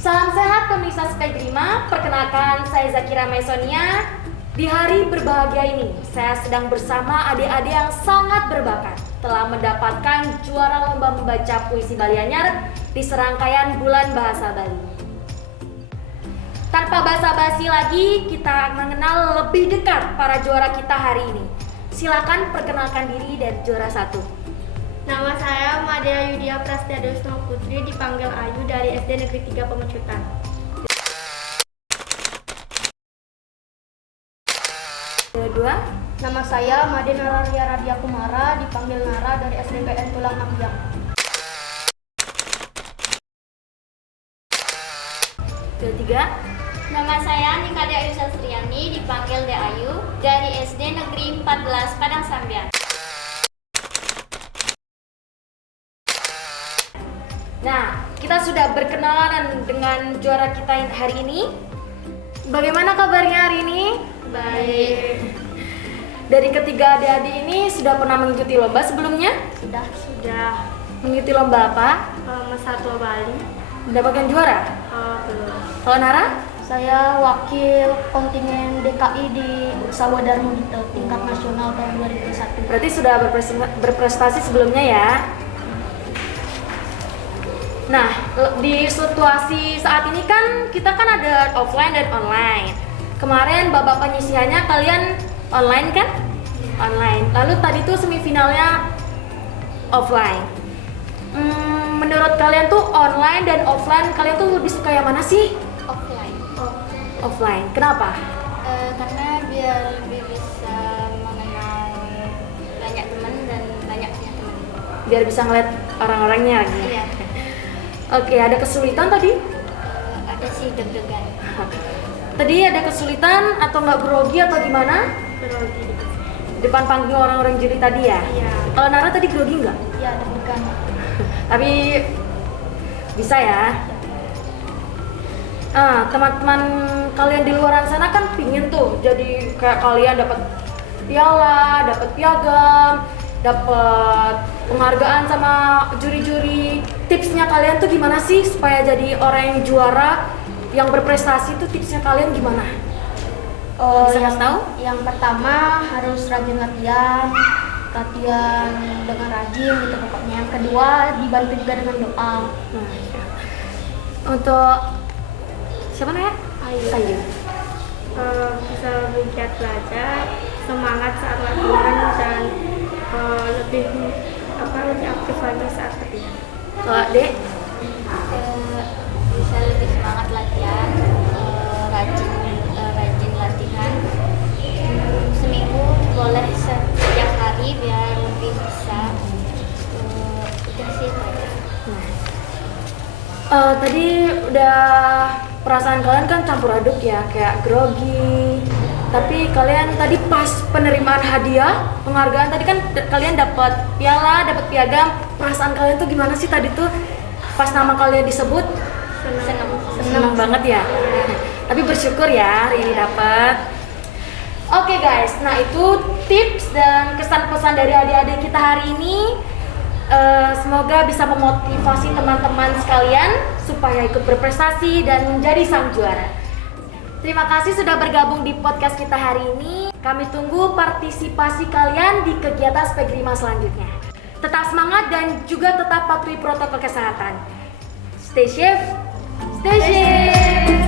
Salam sehat pemirsa Spegrima, perkenalkan saya Zakira Maisonia. Di hari berbahagia ini, saya sedang bersama adik-adik yang sangat berbakat telah mendapatkan juara lomba membaca puisi Bali Anyar di serangkaian Bulan Bahasa Bali. Tanpa basa-basi lagi, kita mengenal lebih dekat para juara kita hari ini. Silakan perkenalkan diri dari juara 1. Nama saya Madea Yudia Prastia Desno Putri, dipanggil Ayu dari SD Negeri 3 Pemecutan. Kedua, Nama saya Made Nararia Radia Kumara, dipanggil Nara dari SDPN Tulang Ambyang. ketiga, Nama saya Nikade Ayu Sastriani, dipanggil De Ayu, dari SD Negeri 14 Padang Sambian. Nah, kita sudah berkenalan dengan juara kita hari ini. Bagaimana kabarnya hari ini? Baik. Dari ketiga adik-adik ini sudah pernah mengikuti lomba sebelumnya? Sudah. Mengikuti lomba apa? Satwa Bali. Mendapatkan juara? Belum. Kalau Nara? Saya wakil kontingen DKI di Sawadharma Dito tingkat nasional tahun 2001. Berarti sudah berprestasi sebelumnya ya? Nah, di situasi saat ini kan kita kan ada offline dan online. Kemarin babak penyisihannya kalian online kan? Online. Lalu tadi tuh semifinalnya offline. Menurut kalian tuh online dan offline, kalian tuh lebih suka yang mana sih? Offline. Offline. Kenapa? Karena biar lebih bisa mengenal banyak teman dan banyak punya teman. Biar bisa ngeliat orang-orangnya lagi. Iya. Oke, ada kesulitan tadi? Ada sih deg-degan. Tadi ada kesulitan atau nggak grogi atau gimana? Grogi. Depan panggung orang-orang juri tadi ya? Iya. Kalau Nara tadi grogi nggak? Iya, deg-degan. Tapi bisa ya? Teman-teman kalian di luar sana kan pingin tuh jadi kayak kalian dapat piala, dapat piagam, dapat penghargaan sama juri-juri. Tipsnya kalian tuh gimana sih supaya jadi orang yang juara, yang berprestasi tuh tipsnya kalian gimana? Bisa kasih tahu? Yang pertama harus rajin latihan dengan rajin gitu pokoknya. Yang kedua dibantu juga dengan doa. Nah, untuk siapa namanya? Ayu. Bisa lebih giat belajar, semangat saat latihan dan lebih aktif lagi saat latihan. Kalau Dek? Bisa lebih semangat latihan, rajin latihan. Seminggu boleh setiap hari biar lebih bisa. Udah sih itu aja. Tadi udah perasaan kalian kan campur aduk ya, kayak grogi. Tapi kalian tadi pas penerimaan hadiah, penghargaan tadi kan kalian dapat piala, dapat piagam. Perasaan kalian tuh gimana sih tadi tuh pas nama kalian disebut? Seneng banget ya. Tapi bersyukur ya hari ini dapat. Oke guys, nah itu tips dan kesan pesan dari adik-adik kita hari ini. Semoga bisa memotivasi teman-teman sekalian supaya ikut berprestasi dan menjadi sang juara. Terima kasih sudah bergabung di podcast kita hari ini. Kami tunggu partisipasi kalian di kegiatan Spegrima selanjutnya. Tetap semangat dan juga tetap patuhi protokol kesehatan. Stay safe, stay safe.